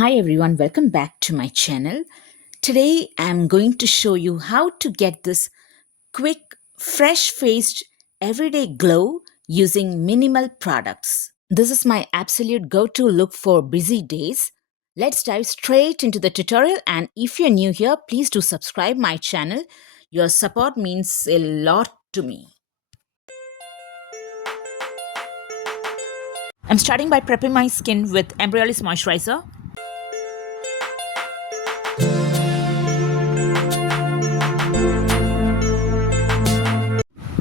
Hi everyone, welcome back to my channel. Today I'm going to show you how to get this quick, fresh-faced, everyday glow using minimal products. This is my absolute go-to look for busy days. Let's dive straight into the tutorial, and if you're new here, please do subscribe my channel. Your support means a lot to me. I'm starting by prepping my skin with Embryolisse moisturizer.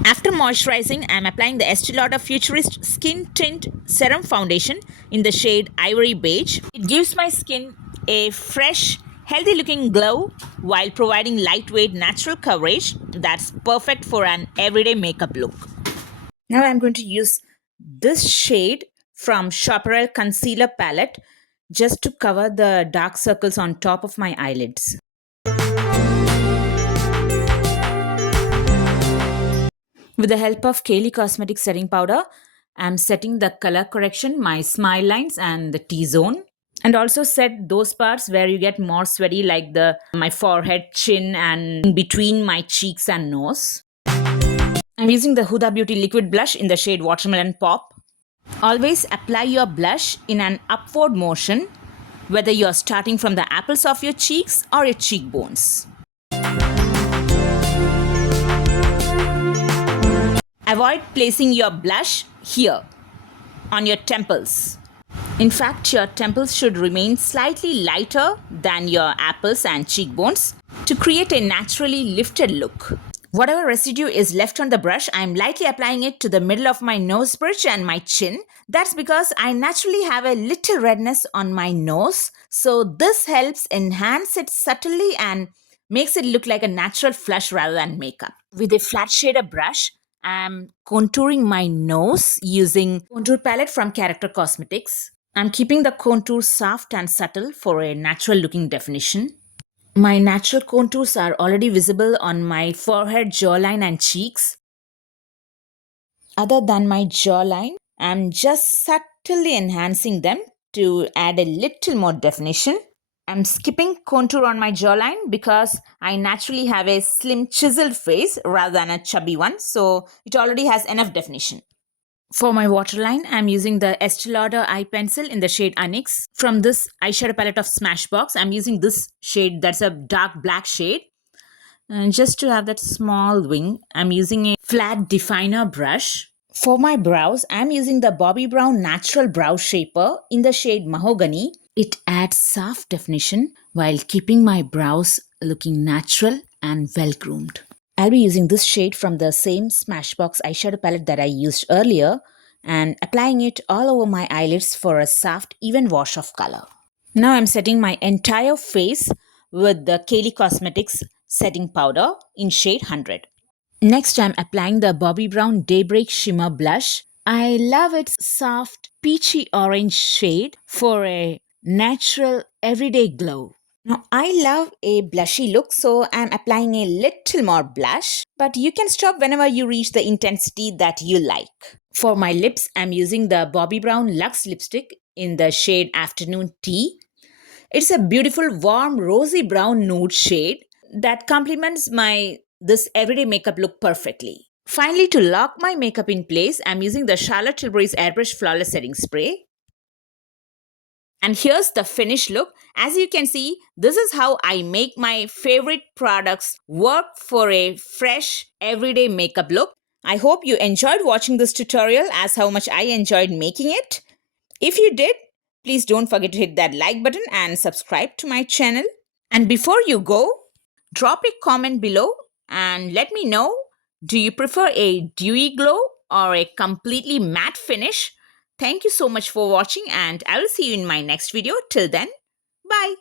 After moisturizing, I am applying the Estee Lauder Futurist Skin Tint Serum Foundation in the shade Ivory Beige. It gives my skin a fresh, healthy looking glow while providing lightweight natural coverage that's perfect for an everyday makeup look. Now I'm going to use this shade from Shopaarel Concealer palette just to cover the dark circles on top of my eyelids. With the help of Kylie Cosmetics setting powder, I'm setting the color correction, my smile lines and the T-zone. And also set those parts where you get more sweaty, like my forehead, chin and in between my cheeks and nose. I'm using the Huda Beauty liquid blush in the shade Watermelon Pop. Always apply your blush in an upward motion, whether you're starting from the apples of your cheeks or your cheekbones. Avoid placing your blush here, on your temples. In fact, your temples should remain slightly lighter than your apples and cheekbones to create a naturally lifted look. Whatever residue is left on the brush, I'm lightly applying it to the middle of my nose bridge and my chin. That's because I naturally have a little redness on my nose, so this helps enhance it subtly and makes it look like a natural flush rather than makeup. With a flat shader brush, I'm contouring my nose using contour palette from Character Cosmetics. I'm keeping the contour soft and subtle for a natural looking definition. My natural contours are already visible on my forehead, jawline and cheeks. Other than my jawline, I'm just subtly enhancing them to add a little more definition. I'm skipping contour on my jawline because I naturally have a slim chiseled face rather than a chubby one, so it already has enough definition. For my waterline, I'm using the Estee Lauder eye pencil in the shade Onyx. From this eyeshadow palette of Smashbox, I'm using this shade that's a dark black shade. And just to have that small wing, I'm using a flat definer brush. For my brows, I'm using the Bobbi Brown Natural Brow Shaper in the shade Mahogany. It adds soft definition while keeping my brows looking natural and well groomed. I'll be using this shade from the same Smashbox eyeshadow palette that I used earlier and applying it all over my eyelids for a soft, even wash of color. Now I'm setting my entire face with the Kylie Cosmetics setting powder in shade 100. Next, I'm applying the Bobbi Brown Daybreak Shimmer Blush. I love its soft, peachy orange shade for a natural, everyday glow. Now, I love a blushy look, so I'm applying a little more blush, but you can stop whenever you reach the intensity that you like. For my lips, I'm using the Bobbi Brown Luxe lipstick in the shade Afternoon Tea. It's a beautiful, warm, rosy brown nude shade that complements this everyday makeup look perfectly. Finally, to lock my makeup in place, I'm using the Charlotte Tilbury's Airbrush Flawless Setting Spray. And here's the finished look. As you can see, this is how I make my favorite products work for a fresh, everyday makeup look. I hope you enjoyed watching this tutorial as how much I enjoyed making it. If you did, please don't forget to hit that like button and subscribe to my channel. And before you go, drop a comment below and let me know, do you prefer a dewy glow or a completely matte finish? Thank you so much for watching and I will see you in my next video. Till then, bye.